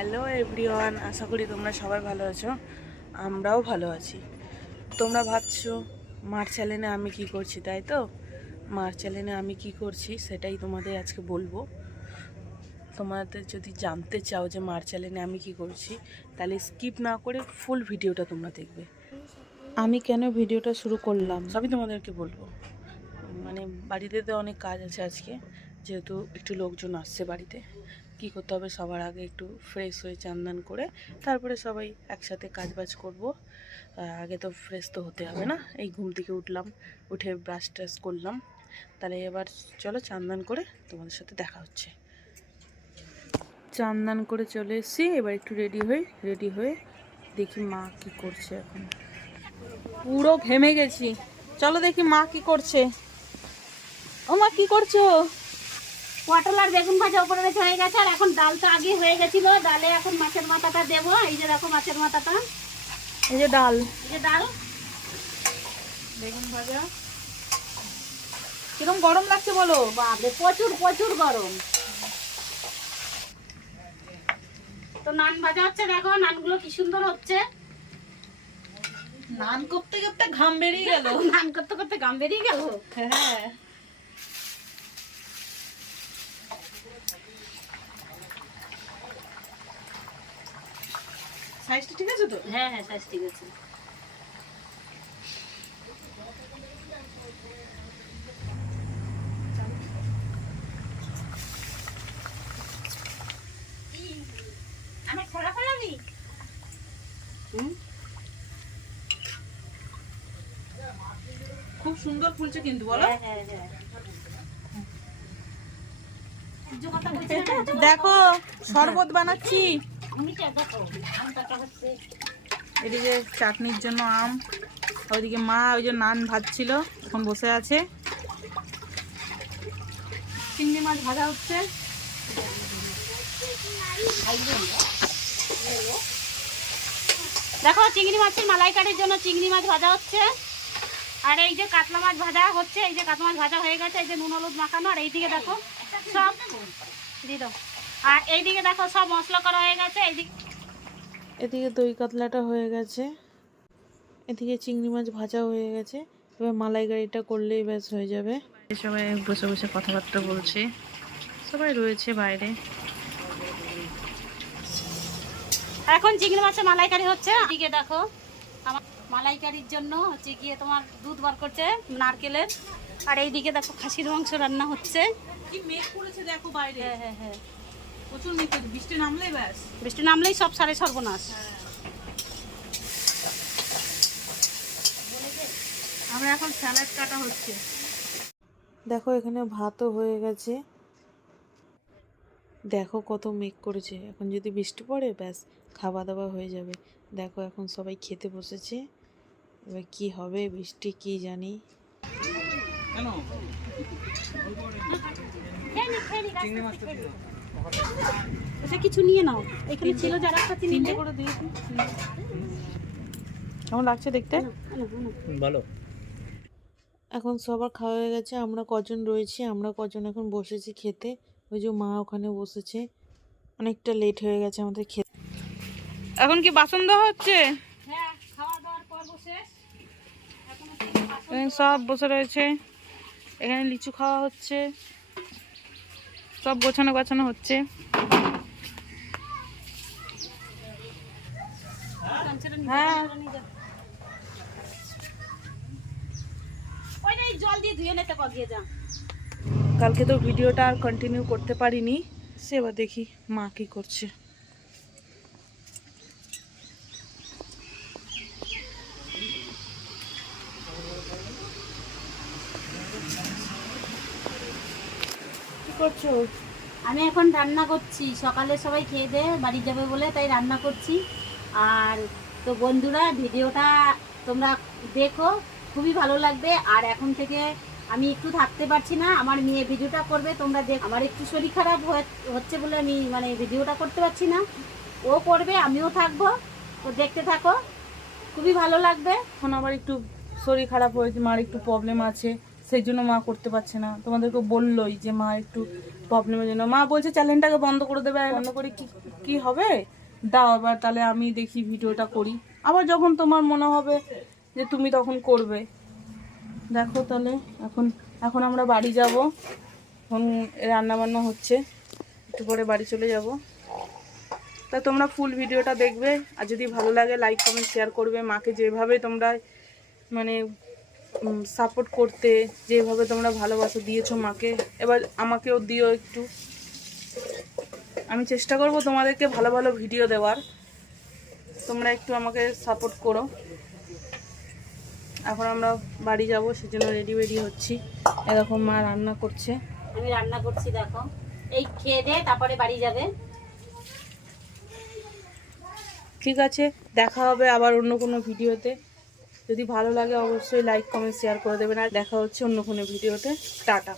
Hello everyone আশা করি তোমরা সবাই ভালো আছো। আমরাও ভালো আছি। তোমরা ভাবছ মার চ্যানেলে আমি কি করছি তাই তো? মার চ্যানেলে আমি কি করছি সেটাই তোমাদের আজকে বলব। তোমাদের যদি জানতে চাও যে মার চ্যানেলে আমি কি করছি তাহলে স্কিপ না করে ফুল ভিডিওটা তোমরা দেখবে। আমি কেন ভিডিওটা শুরু করলাম? সবই তোমাদেরকে বলব। মানে বাড়িতে তো অনেক কাজ আছে আজকে যেহেতু একটু লোকজন আসছে বাড়িতে। কি করতে হবে সবার আগে একটু ফ্রেশ হয়ে চান্দান করে, তারপরে সবাই একসাথে কাজ বাজ করব আগে তো ফ্রেশ তো হতে হবে না। এই ঘুম থেকে উঠলাম, উঠে ব্রাশ ট্রাশ করলাম। তাহলে এবার চলো চান্দান করে তোমাদের সাথে দেখা হচ্ছে। চান্দান করে চলে এসেছি, এবার একটু রেডি হই রেডি হয়ে দেখি মা কি করছে এখন। পুরো ঘেমে গেছি। চলো দেখি মা কি করছে। ও মা কি করছ? পটল আর বেগুন ভাজা উপরে রেখে হয়ে গেছে আর এখন ডালটা আগে হয়ে গেছিল ডালে এখন মাছের মাথাটা দেবো এই যে দেখো মাছের মাথাটা। এই যে ডাল। এই যে ডাল। বেগুন ভাজা। কিরম গরম লাগছে বলো? বাপরে প্রচুর প্রচুর গরম। তো নান ভাজা হচ্ছে দেখো নানগুলো কি সুন্দর হচ্ছে। নান করতে করতে ঘাম বেরিয়ে গেল। নান করতে করতে ঘাম বেরিয়ে গেল। হ্যাঁ। সাইজটা ঠিক আছে তো? হ্যাঁ হ্যাঁ সাইজ ঠিক আছে। হুম? খুব সুন্দর ফুলছে কিন্তু বলো। হ্যাঁ হ্যাঁ হ্যাঁ। দেখো শরবত বানাচ্ছি। এদিকে চাটনির জন্য আম, ওইদিকে মা ওই যে নান ভাজছিল, এখন বসে আছে। চিংড়ি মাছ ভাজা হচ্ছে। দেখো, চিংড়ি মাছের মালাইকারির জন্য চিংড়ি মাছ ভাজা হচ্ছে। আর এই যে কাতলা মাছ ভাজা হচ্ছে, এই যে কাতলা মাছ ভাজা হয়ে গেছে, এই যে নুন, হলুদ মাখানো, আর এইদিকে দেখো, সব দিয়ে দাও। আর এইদিকে দেখো সব মশলা করা হয়ে গেছে এইদিকে এদিকে দই কাতলাটা হয়ে গেছে। এদিকে চিংড়ি মাছ ভাজা হয়ে গেছে। এবার মালাই গাড়িটা করলেই ব্যাস হয়ে যাবে। সবাই বসে বসে কথাবার্তা বলছে। সবাই রয়েছে বাইরে। এখন চিংড়ি মাছের মালাইকারি হচ্ছে। এদিকে দেখো আমার মালাইকারির জন্য হচ্ছে গিয়ে তোমার দুধ বার করছে নারকেলের। আর এইদিকে দেখো খাসির মাংস রান্না হচ্ছে। কি মেঘ পড়েছে দেখো বাইরে। হ্যাঁ হ্যাঁ হ্যাঁ। প্রচুর মেঘ বৃষ্টি নামলেই ব্যাস। বৃষ্টি নামলেই সব সারে সর্বনাশ। আমরা এখন স্যালাড কাটা হচ্ছে। দেখো এখানে ভাতও হয়ে গেছে। দেখো কত মেঘ করেছে। এখন যদি বৃষ্টি পড়ে ব্যাস খাওয়া দাওয়া হয়ে যাবে। দেখো এখন সবাই খেতে বসেছে। এবার কি হবে বৃষ্টি কি জানি। এটা কিছু নিয়ে নাও। এখানে ছিল যারা চিনি তিনটে করে দিয়ে কেমন লাগছে দেখতে? ভালো। এখন সবার খাওয়া হয়ে গেছে আমরা কজন রয়েছি আমরা কজন এখন বসেছি খেতে। ওই যে মা ওখানে বসেছে। অনেকটা লেট হয়ে গেছে আমাদের খেতে। এখন কি বাসন দেওয়া হচ্ছে? হ্যাঁ খাওয়া দাওয়ার পর্ব শেষ। এখন হচ্ছে বাসন এখানে সব বসে রয়েছে। এখানে লিচু খাওয়া হচ্ছে। সব গোছানো গোছানো হচ্ছে হ্যাঁ। চামচাটা নিয়ে যা। ওইটা এই জল দিয়ে ধুয়ে নিতে কগিয়ে যা কালকে তো ভিডিওটা আর কন্টিনিউ করতে পারিনি সে এবার দেখি মা কি করছে করছ? আমি এখন রান্না করছি। সকালে সবাই খেয়ে দে বাড়ি যাবে বলে তাই রান্না করছি। আর তো বন্ধুরা ভিডিওটা তোমরা দেখো খুবই ভালো লাগবে। আর এখন থেকে আমি একটু থাকতে পারছি না আমার মেয়ে ভিডিওটা করবে তোমরা দেখ আমার একটু শরীর খারাপ হচ্ছে বলে আমি মানে ভিডিওটা করতে পারছি না। ও করবে আমিও থাকব। তো দেখতে থাকো খুবই ভালো লাগবে। এখন আবার একটু শরীর খারাপ হয়েছে মার একটু প্রবলেম আছে। সেই জন্য মা করতে পারছে না। তোমাদেরকে বললোই যে মা একটু প্রবলেমের জন্য। মা বলছে চ্যানেলটাকে বন্ধ করে দেবে বন্ধ করে কি কি হবে? দাও এবার, তাহলে আমি দেখি ভিডিওটা করি। আবার যখন তোমার মনে হবে যে তুমি তখন করবে। দেখো তাহলে, এখন এখন আমরা বাড়ি যাব। এখন রান্না বান্না হচ্ছে। একটু পরে বাড়ি চলে যাব। তা তোমরা ফুল ভিডিওটা দেখবে। আর যদি ভালো লাগে লাইক কমেন্ট শেয়ার করবে। মাকে যেভাবে তোমরা মানে সাপোর্ট করতে যেভাবে তোমরা ভালোবাসা দিয়েছ মাকে এবার আমাকেও দিও একটু। আমি চেষ্টা করব তোমাদেরকে ভালো ভালো ভিডিও দেওয়ার। তোমরা একটু আমাকে সাপোর্ট করো। এখন আমরা বাড়ি যাব সেজন্য রেডি রেডি হচ্ছি। এরকম মা রান্না করছে। আমি রান্না করছি দেখো। এই খেয়ে দে তারপরে বাড়ি যাবে। ঠিক আছে দেখা হবে আবার অন্য কোনো ভিডিওতে যদি ভালো লাগে অবশ্যই লাইক কমেন্ট শেয়ার করে দেবেন। আর দেখা হচ্ছে অন্য কোনো ভিডিওতে। টাটা।